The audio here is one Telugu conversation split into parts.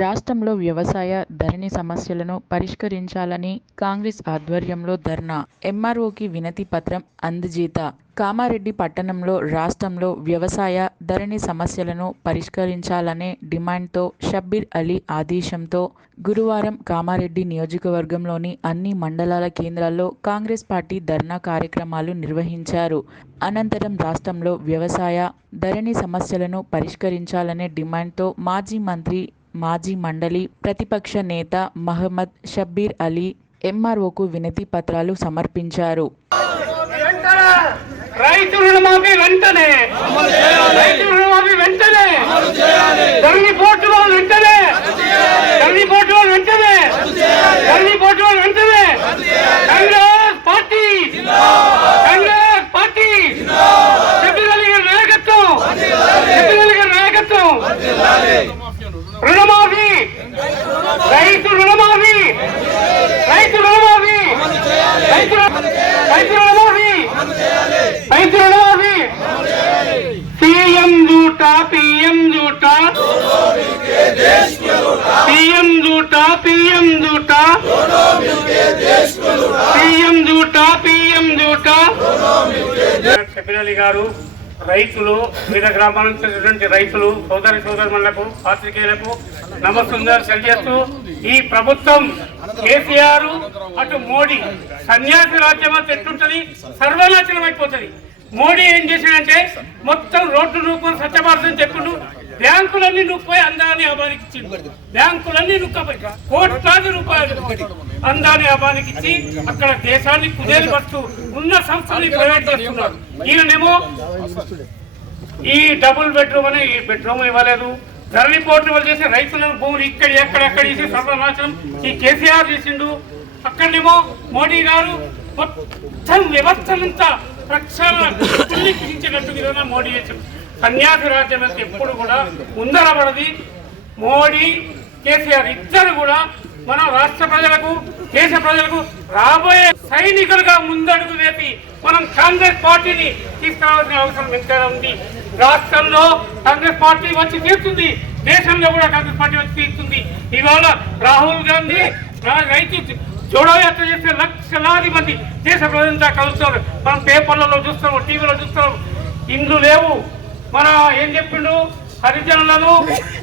రాష్ట్రంలో వ్యవసాయ, ధరణి సమస్యలను పరిష్కరించాలని కాంగ్రెస్ ఆధ్వర్యంలో ధర్నా, ఎంఆర్ఓకి వినతి పత్రం అందజేత కామారెడ్డి పట్టణంలో రాష్ట్రంలో వ్యవసాయ, ధరణి సమస్యలను పరిష్కరించాలనే డిమాండ్తో షబ్బీర్ అలీ ఆదేశంతో గురువారం కామారెడ్డి నియోజకవర్గంలోని అన్ని మండలాల కేంద్రాల్లో కాంగ్రెస్ పార్టీ ధర్నా కార్యక్రమాలు నిర్వహించారు. అనంతరం రాష్ట్రంలో వ్యవసాయ, ధరణి సమస్యలను పరిష్కరించాలనే డిమాండ్తో మాజీ మంత్రి, మాజీ మండలి ప్రతిపక్ష నేత మహమ్మద్ షబ్బీర్ అలీ ఎంఆర్ఓకు వినతి పత్రాలు సమర్పించారు. వెంటనే రైతు రుణమాఫీ వెంటనే. రైతు రుణమాఫీ వెంటనే. ధరణి పోర్టు వాళ్ళు వెంటనే. ధరణి పోర్టు వాళ్ళు వెంటనే. ధరణి పోర్టు వాళ్ళు వెంటనే. కాంగ్రెస్ పార్టీ. కాంగ్రెస్ పార్టీ. నాయకత్వం. షబ్బీర్ నాయకత్వం. రుణమాఫీ! రైతు రుణమాఫీ! రైతు రుణమాఫీ! రైతు రైతు రుణమాఫీ! రైతు రుణమాఫీ! సీఎం జూట పిఎం జూట! పిఎం జూట పిఎం జూట! పిఎం జూట పిఎం జూట! షబీర్ గారు రైతులు వివిధ గ్రామాల నుంచి వచ్చినటువంటి రైతులు సోదరి సోదరులకు పాత్రికేయులకు నమస్కారం తెలియజేస్తూ ఈ ప్రభుత్వం కేసీఆర్ అటు మోడీ సన్యాసి రాజ్యం అంతా ఎట్లుంటది సర్వనాశనం అయిపోతుంది. మోడీ ఏం చేశాడంటే మొత్తం రోడ్డు రూపం స్వచ్ఛభారతం చెప్పుండు బ్యాంకులన్నీ నూక్కుపోయి అందాన్ని అబానికి ఇచ్చిండు బ్యాంకులన్నీ నూక్కపోయి కోట్లాది రూపాయలు అందాన్ని అబానికి ఇచ్చి అక్కడ దేశాన్ని కుదేలు పడుతూ ఉన్న సంస్థల్ని ప్రైవేట్ చేస్తున్నారు. ఈయనేమో ఈ డబుల్ బెడ్రూమ్ అని ఈ బెడ్రూమ్ ఇవ్వలేదు. ధరణి పోర్టు వాళ్ళు చేసి రైతులను భూములు ఇక్కడ ఎక్కడెక్కడ చేసి సర్వనాశనం ఈ కేసీఆర్ చేసిండు. అక్కడనేమో మోడీ గారు మొత్తం వ్యవస్థనంతా ప్రక్షాళన మోడీ చేసిండు. సన్యాసి రాజ్యం ఎప్పుడు కూడా ముందరబడది మోడీ కేసీఆర్ ఇద్దరు కూడా మన రాష్ట్ర ప్రజలకు దేశ ప్రజలకు రాబోయే సైనికులుగా ముందడుగు వేసి మనం కాంగ్రెస్ పార్టీని తీసుకురావాల్సిన అవసరం ఎంతగా ఉంది. రాష్ట్రంలో కాంగ్రెస్ పార్టీ వచ్చి తీరుతుంది. దేశంలో కూడా కాంగ్రెస్ పార్టీ వచ్చి తీరుతుంది. ఇవాళ రాహుల్ గాంధీ రైతు జోడో యాత్ర చేస్తే లక్షలాది మంది దేశ ప్రజలంతా కలుస్తారు. మనం పేపర్లలో చూస్తాము టీవీలో చూస్తాము ఇండ్లు లేవు. మన ఏం చెప్పిండు? హరిజనులను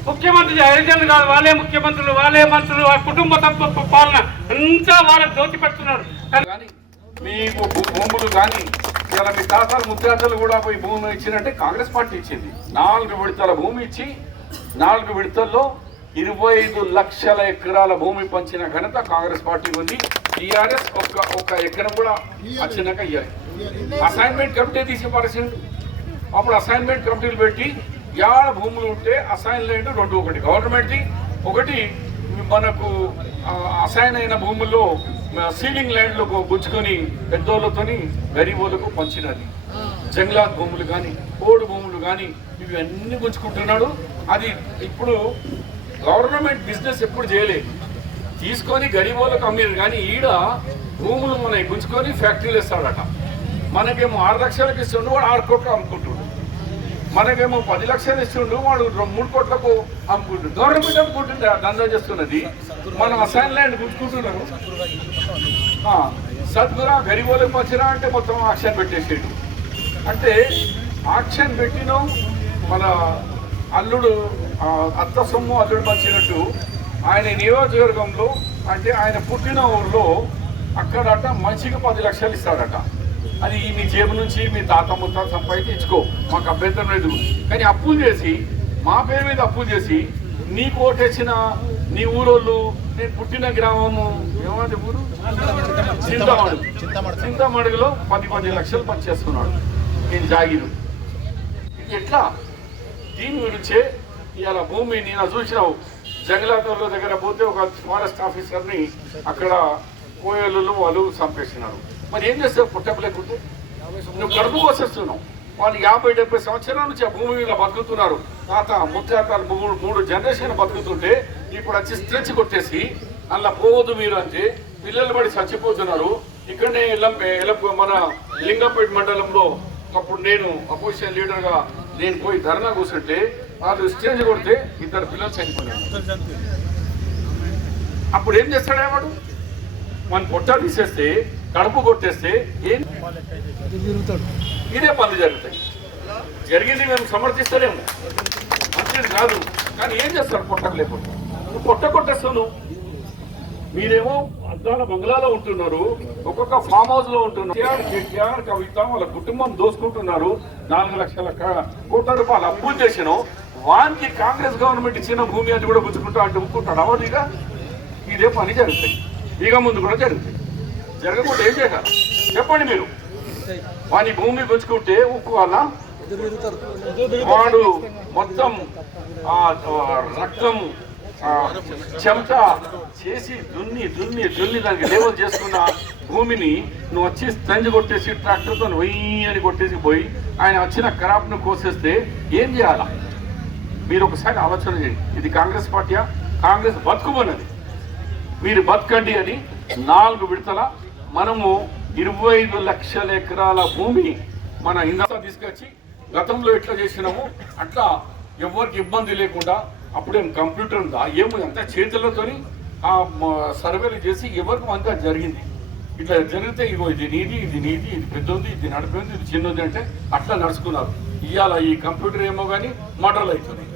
ముఖ్యమంత్రి హరిజనులు కాదు వాళ్ళే ముఖ్యమంత్రులు వాళ్ళే మంత్రులు ఆ కుటుంబ తత్వ పాలన అంతా వాళ్ళకి దోచి పెడుతున్నారు. కానీ మీకు భూములు కానీ ఇలా మీ తాతలు ముత్తాతలు కూడా పోయి భూమి ఇచ్చినట్టే కాంగ్రెస్ పార్టీ ఇచ్చింది. నాలుగు విడతల భూమి ఇచ్చి నాలుగు విడతల్లో ఇరవై ఐదు లక్షల ఎకరాల భూమి పంచిన ఘనత కాంగ్రెస్ పార్టీ ఉంది. టీఆర్ఎస్ ఒక్క ఒక ఎకరం కూడా వచ్చినాక ఇయ్యాలి. అసైన్మెంట్ కమిటీ తీసి పరిచిండు అప్పుడు అసైన్మెంట్ కమిటీలు పెట్టి యాడ భూములు ఉంటే అసైన్ ల్యాండ్ రెండు ఒకటి. గవర్నమెంట్ది ఒకటి మనకు అసైన్ అయిన భూముల్లో సీలింగ్ ల్యాండ్లో గుచ్చుకొని పెద్దోళ్ళతోని గరీబోళ్ళకు పంచినది. జంగ్లాత్ భూములు కానీ కోడు భూములు కానీ ఇవి అన్ని గుంజుకుంటున్నాడు అది ఇప్పుడు గవర్నమెంట్ బిజినెస్ ఎప్పుడు చేయలేదు. తీసుకొని గరీబోళ్ళకు అమ్మారు కానీ ఈడ భూములు మన గుంజుకొని ఫ్యాక్టరీలు ఇస్తాడట మనకేమో ఆరు లక్షలకు ఇస్తుండే వాడు ఆరు కోట్లు మనకేమో పది లక్షలు ఇస్తుండు వాడు మూడు కోట్లకు అమ్ముకుంటుండు. గవర్నమెంట్ అమ్ముకుంటుంది? దందా చేస్తున్నది. మనం అసైన్ ల్యాండ్ గుంజుకుంటున్నారు సద్గురా గరీబోళ్ళకి వచ్చినా అంటే మొత్తం ఆక్షన్ పెట్టేసేడు. అంటే ఆక్షన్ పెట్టినాం మన అల్లుడు అత్త సొమ్ము అల్లుడు పంచినట్టు ఆయన నియోజకవర్గంలో అంటే ఆయన పుట్టిన ఊర్లో అక్కడట మనిషికి పది లక్షలు ఇస్తాడట. అది మీ జేబు నుంచి మీ తాత ముత్త సంపాదించి ఇచ్చుకో మాకు అభ్యంతరం లేదు. కానీ అప్పులు చేసి మా పేరు మీద అప్పులు చేసి నీ కోటేసిన నీ ఊరోళ్ళు నేను పుట్టిన గ్రామము. ఏమంటే ఊరు? చింతమడుగు. చింతమడుగులో పది పది లక్షలు పనిచేస్తున్నాడు నేను జాగిరు. ఇది ఎట్లా? దీని గురించే ఇవాళ భూమి నేను చూసినావు. జంగలాతోళ్ళ దగ్గర పోతే ఒక ఫారెస్ట్ ఆఫీసర్ని అక్కడ కోయలు వాళ్ళు చంపేసినారు. మరి ఏం చేస్తారు? పుట్టపు లేకుంటే? నువ్వు కడుపు కోసేస్తున్నావు. వాళ్ళు యాభై డెబ్బై సంవత్సరాల నుంచి ఆ భూమి మీద బతుకుతున్నారు. తాత ముత్తాతలు మూడు మూడు జనరేషన్ బతుకుతుంటే ఇప్పుడు వచ్చి స్ట్రెచ్ కొట్టేసి అలా పోవద్దు మీరు అంటే పిల్లలు పడి చచ్చిపోతున్నారు. ఇక్కడనే ఎల్లం మన లింగంపేట మండలంలో అప్పుడు నేను అపోజిషన్ లీడర్గా నేను పోయి ధర్నా కూర్చుంటే వాళ్ళు స్టేజ్ కొడితే ఇద్దరు పిల్లలు చనిపోయారు. అప్పుడు ఏం చేస్తాడే వాడు? మన పొట్ట తీసేస్తే కడుపు కొట్టేస్తే ఏం? ఇదే పనులు జరుగుతాయి. జరిగింది మేము సమర్థిస్తలేము. మంచిది కాదు. కానీ ఏం చేస్తారు పొట్టకు లేకుండా? నువ్వు పొట్ట కొట్టేస్తావు నువ్వు మీరేమో అద్దాల బంగ్లాలో ఉంటున్నారు. ఒక్కొక్క ఫామ్ హౌస్లో ఉంటున్నారు కేఆర్ కవిత వాళ్ళ కుటుంబం దోసుకుంటున్నారు. నాలుగు లక్షల కోట్ల రూపాయలు అప్పులు చేసినాం. వానికి కాంగ్రెస్ గవర్నమెంట్ ఇచ్చిన భూమి అది కూడా పుచ్చుకుంటా అంటే ఒప్పుకుంటాడు అవదు ఇక? ఇదే పని జరుగుతాయి. ఇక ముందు కూడా జరుగుతాయి. జరగకుండా ఏం చేశారు? చెప్పండి మీరు. వాని భూమి పుచ్చుకుంటే ఒప్పుకోవాలా వాడు మొత్తం ఆ రక్తం ఆ చెమట చేసి దున్ని దున్ని దున్ని దానికి లేవల్ చేసుకున్న భూమిని నువ్వు వచ్చి తంజి కొట్టేసి ట్రాక్టర్తో వెయ్యి అని కొట్టేసి పోయి ఆయన వచ్చిన క్రాప్ను కోసేస్తే ఏం చేయాలా? మీరు ఒకసారి ఆలోచన చేయండి. ఇది కాంగ్రెస్ పార్టీయా? కాంగ్రెస్ బతుకుమన్నది మీరు బతకండి అని నాలుగు విడతల మనము ఇరవై ఐదు లక్షల ఎకరాల భూమి మన ఇందా తీసుకొచ్చి గతంలో ఎట్లా చేసినాము అట్లా ఎవరికి ఇబ్బంది లేకుండా అప్పుడేం కంప్యూటర్ ఉందా ఏమో అంతా చేతులతోని ఆ సర్వేలు చేసి ఎవరికి అంతా జరిగింది. ఇట్లా జరిగితే ఇగో ఇది నీది ఇది నీది ఇది పెద్దది ఇది నడిపింది ఇది చిన్నది అంటే అట్లా నడుచుకున్నారు. ఇవాళ ఈ కంప్యూటర్ ఏమో కానీ మటర్లు అవుతుంది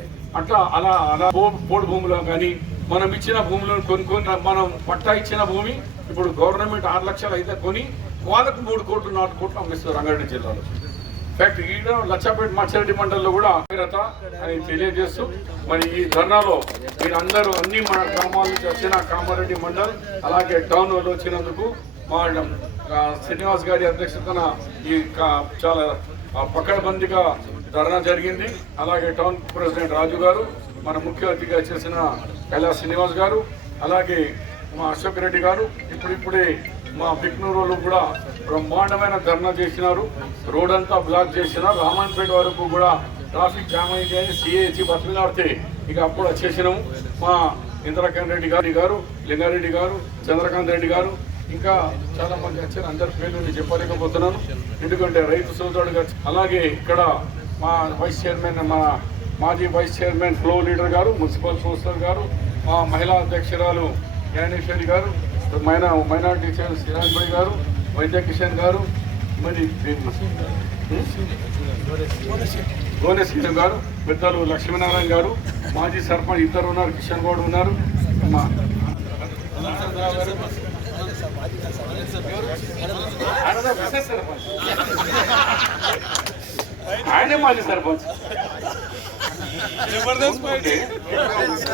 అట్లా అలా అలా పోడు భూములో కానీ మనం ఇచ్చిన భూములను కొనుక్కొని మనం పట్టా ఇచ్చిన భూమి ఇప్పుడు గవర్నమెంట్ ఆరు లక్షలు అయితే కొని వాళ్ళకు మూడు కోట్లు నాలుగు కోట్లు అమ్మిస్తారు రంగారెడ్డి జిల్లాలో. ఫ్యాక్ట్ ఈడ లచ్చాపేట మచ్చారెడ్డి మండలంలో కూడా అగ్రత అని తెలియజేస్తూ మరి ఈ ధర్నాలో మీరందరూ అన్ని మన గ్రామాల నుంచి వచ్చిన కామారెడ్డి మండల్ అలాగే టౌన్ వచ్చినందుకు మా శ్రీనివాస్ గారి అధ్యక్షతన ఈ చాలా పక్కడబందిగా ధర్నా జరిగింది. అలాగే టౌన్ ప్రెసిడెంట్ రాజు గారు మన ముఖ్య అతిథిగా చేసిన కైలాస్ శ్రీనివాస్ గారు అలాగే మా అశోక్ రెడ్డి గారు ఇప్పుడిప్పుడే మా బిక్నూరులో కూడా బ్రహ్మాండమైన ధర్నా చేసినారు. రోడ్ అంతా బ్లాక్ చేసినారు రామాన్పేట వరకు కూడా ట్రాఫిక్ జామ్ అయింది అని సిఏసి బతిమిలాడితే ఇక అప్పుడు వచ్చేసినాము. మా ఇంద్రకాంత్ రెడ్డి గారి గారు లింగారెడ్డి గారు చంద్రకాంత్ రెడ్డి గారు ఇంకా చాలా మంది వచ్చారు. అందరి పేర్లు నేను చెప్పలేకపోతున్నాను. ఎందుకంటే రైతు సోదరుడు అలాగే ఇక్కడ మా వైస్ చైర్మన్ మా మాజీ వైస్ చైర్మన్ ఫ్లో లీడర్ గారు మున్సిపల్ సోస్టర్ గారు మా మహిళా అధ్యక్షురాలు జ్ఞానేశ్వరి గారు మైనా మైనార్టీ చైర్మన్ సిరాజ్ భాయ్ గారు వైద్య కిషన్ గారు మరి గోనెశ్వరం గారు పెద్దలు లక్ష్మీనారాయణ గారు మాజీ సర్పంచ్ ఇద్దరు ఉన్నారు కిషన్ గౌడ్ ఉన్నారు ఆయనే మాజీ సర్పంచ్.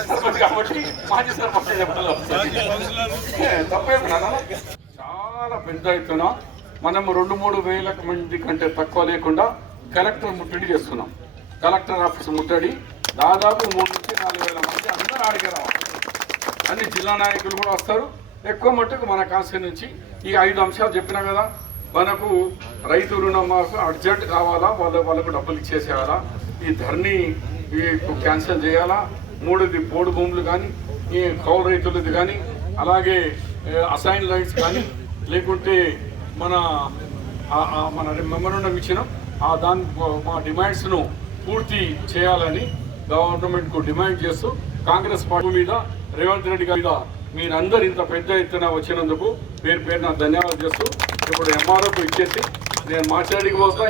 సర్పంచ్ కాబట్టి మాజీ సర్పంచ్ చెప్పాలి. తప్పేం నాన్న చాలా పెద్ద ఎత్తున మనం రెండు మూడు వేల మంది కంటే తక్కువ లేకుండా కలెక్టర్ ముట్టడి చేస్తున్నాం. కలెక్టర్ ఆఫీస్ ముట్టడి దాదాపు మూడు నుంచి నాలుగు వేల మంది అందరూ ఆడికి రావాలి అన్ని జిల్లా నాయకులు కూడా వస్తారు. ఎక్కువ మట్టుకు మన కాన్స్టిట్యూన్ నుంచి ఈ ఐదు అంశాలు చెప్పినా కదా మనకు రైతు రుణమాఫీ అర్జెంట్ కావాలా? వాళ్ళ వాళ్ళకు డబ్బులు ఇచ్చేసేయాలా? ఈ ధర్ని ఈ క్యాన్సిల్ చేయాలా? మూడుది పోడు భూములు కానీ ఈ కౌలు రైతులది కానీ అలాగే అసైన్ లైట్స్ కానీ లేకుంటే మన మన మెమోరండం ఇచ్చిన. ఆ దాని మా డిమాండ్స్ను పూర్తి చేయాలని గవర్నమెంట్కు డిమాండ్ చేస్తూ కాంగ్రెస్ పార్టీ మీద రేవంత్ రెడ్డి గారి మీద మీరందరూ ఇంత పెద్ద ఎత్తున వచ్చినందుకు పేరు పేరున ధన్యవాదాలు చేస్తూ ఇప్పుడు ఎంఆర్ఓకు ఇచ్చేసి నేను మాట్లాడికి పోతా.